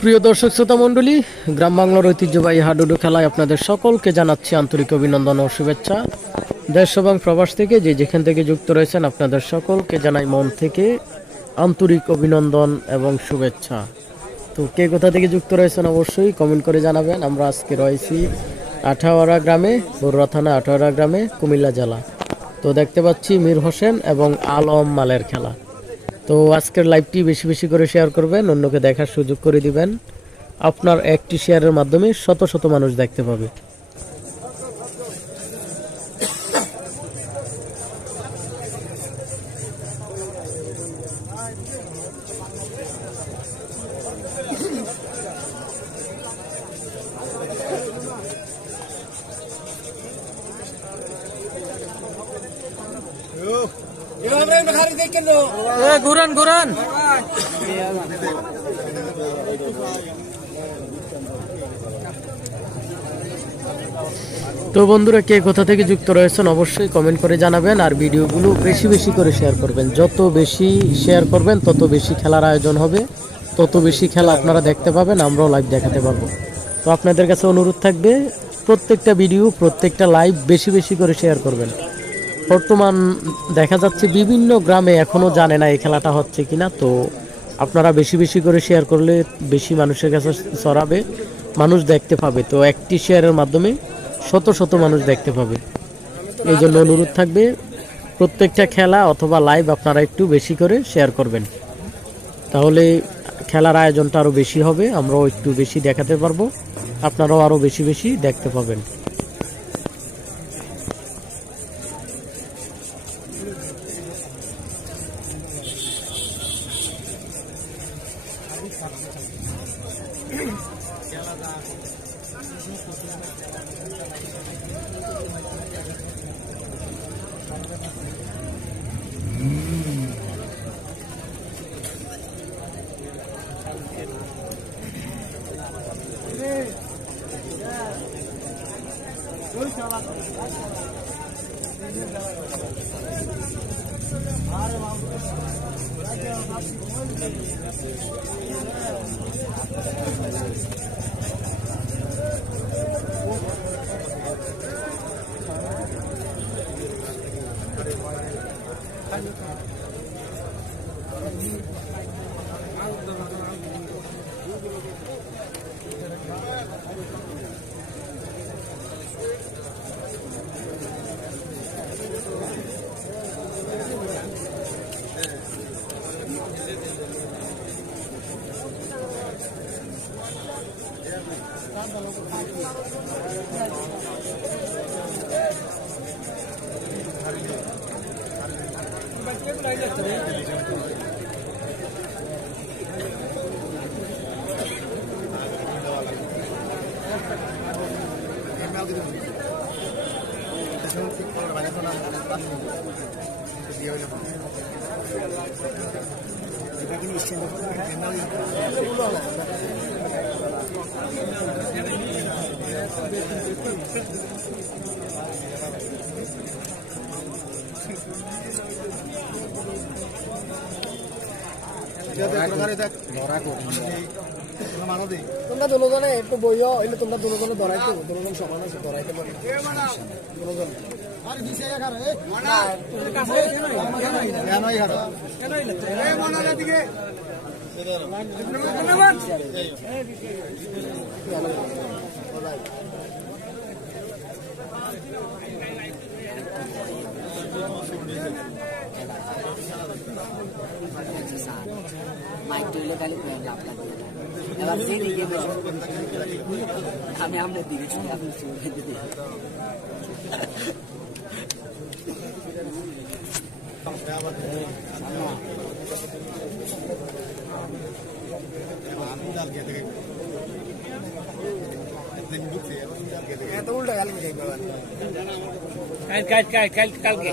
প্রিয় দর্শক শ্রোতা মণ্ডলী, গ্রাম বাংলার ঐতিহ্যবাহী হাডুডু খেলায় আপনাদের সকলকে জানাচ্ছি আন্তরিক অভিনন্দন ও শুভেচ্ছা। দেশ এবং প্রবাস থেকে যে যেখান থেকে যুক্ত রয়েছেন আপনাদের সকলকে জানাই মন থেকে আন্তরিক অভিনন্দন এবং শুভেচ্ছা। তো কে কোথা থেকে যুক্ত রয়েছেন অবশ্যই কমেন্ট করে জানাবেন। আমরা আজকে রয়েছি আঠাওয়ারা গ্রামে, বরুড়া থানা আঠাওয়ারা গ্রামে, কুমিল্লা জেলা। তো দেখতে পাচ্ছি মীর হোসেন এবং আলম মালের খেলা। তো আজকের লাইভটি বেশি বেশি করে শেয়ার করবেন, অন্যকে দেখার সুযোগ করে দিবেন। আপনার একটি শেয়ারের মাধ্যমে শত শত মানুষ দেখতে পাবে। ঘুরান ঘুরান। তো বন্ধুরা, কে কোথা থেকে যুক্ত রয়েছেন অবশ্যই কমেন্ট করে জানাবেন। আর ভিডিওগুলো বেশি বেশি করে শেয়ার করবেন। যত বেশি শেয়ার করবেন তত বেশি খেলার আয়োজন হবে, তত বেশি খেলা আপনারা দেখতে পাবেন, আমরাও লাইভ দেখাতে পারবো। তো আপনাদের কাছে অনুরোধ থাকবে প্রত্যেকটা ভিডিও, প্রত্যেকটা লাইভ বেশি বেশি করে শেয়ার করবেন। বর্তমান দেখা যাচ্ছে বিভিন্ন গ্রামে এখনও জানে না এই খেলাটা হচ্ছে কিনা। তো আপনারা বেশি বেশি করে শেয়ার করলে বেশি মানুষের কাছে ছড়াবে, মানুষ দেখতে পাবে। তো একটি শেয়ারের মাধ্যমে শত শত মানুষ দেখতে পাবে। এই জন্য অনুরোধ থাকবে প্রত্যেকটা খেলা অথবা লাইভ আপনারা একটু বেশি করে শেয়ার করবেন, তাহলে খেলার আয়োজনটা আরও বেশি হবে, আমরাও একটু বেশি দেখাতে পারবো, আপনারাও আরও বেশি বেশি দেখতে পাবেন। তোমরা দুজনে একটু বইও, এলে তোমরা দুজনে ধরাইতে, দুজন সমান আছে, ধরাইতে পারি দুজন। মাইক তুলে তাহলে লাভ লাগবে। এবার যে দিকে আমি আপনার দিকে চলে, আপনি চলে দিতে এত উল্টা গালি কালকে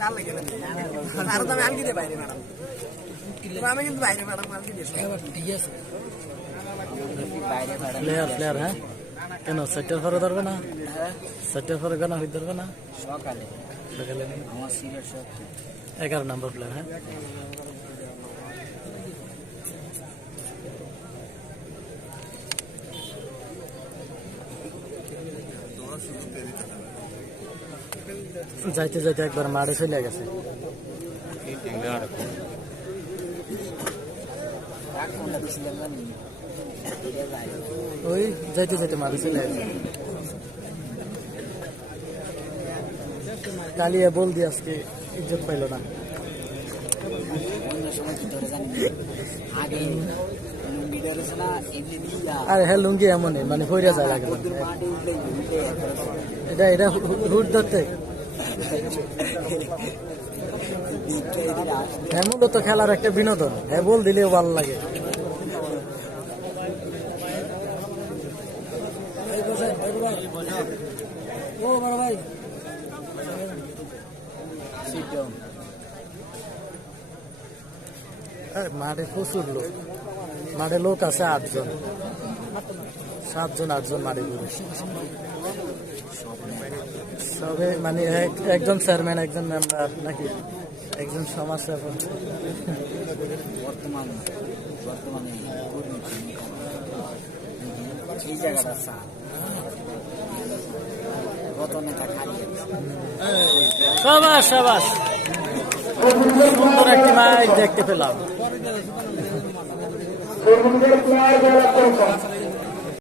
তার লাগে না আর তো আমি আনকি দিয়ে বাইরে ম্যাডাম আমি কিন্তু বাইরে ম্যাডাম আনকি দিয়ে ঠিক আছে বাইরে বাইরে প্লেয়ার হ্যাঁ কেন সেটের পরে ধরবে না হ্যাঁ সেটের পরে কেন হয়ে ধরবে না সকালে সকালে নেই আমার সিগারেট সব 11 নম্বর প্লেয়ার হ্যাঁ যাইতে যাইতে একবার মারে চলে গেছে রাখুনটা দিছিলাম জানি ওই যাইতে যাইতে মারে চলে গেছে কালিয়া বল দিয়ে আজকে ইজ্জত পাইল না অন্য সময় কি ধরে জানি আগে লুঙ্গি ধরেছে না এমনি দিয়া আর হ্যাঁ লুঙ্গি এমনই মানে হইরা যায় লাগে কদ্দুর মাটি উঠলে উঠে এটা হুট ধরতে হ্যাঁ মূলত খেলার একটা বিনোদন হ্যাঁ বল দিলেও ভালো লাগে ও বড় ভাই সিট ডাউন মাঠে প্রচুর লোক মাঠে লোক আছে 8 জন 7 জন 8 জন মাঠে ঘুরে সবে মানে একজন চেয়ারম্যান একজন মেম্বার নাকি একজন সমাজসেবক বর্তমানে কর্মী এই জায়গাটা স্যার কত নেতা খালি সাবাস সাবাস সুন্দর একটি ম্যাচ দেখতে পেলাম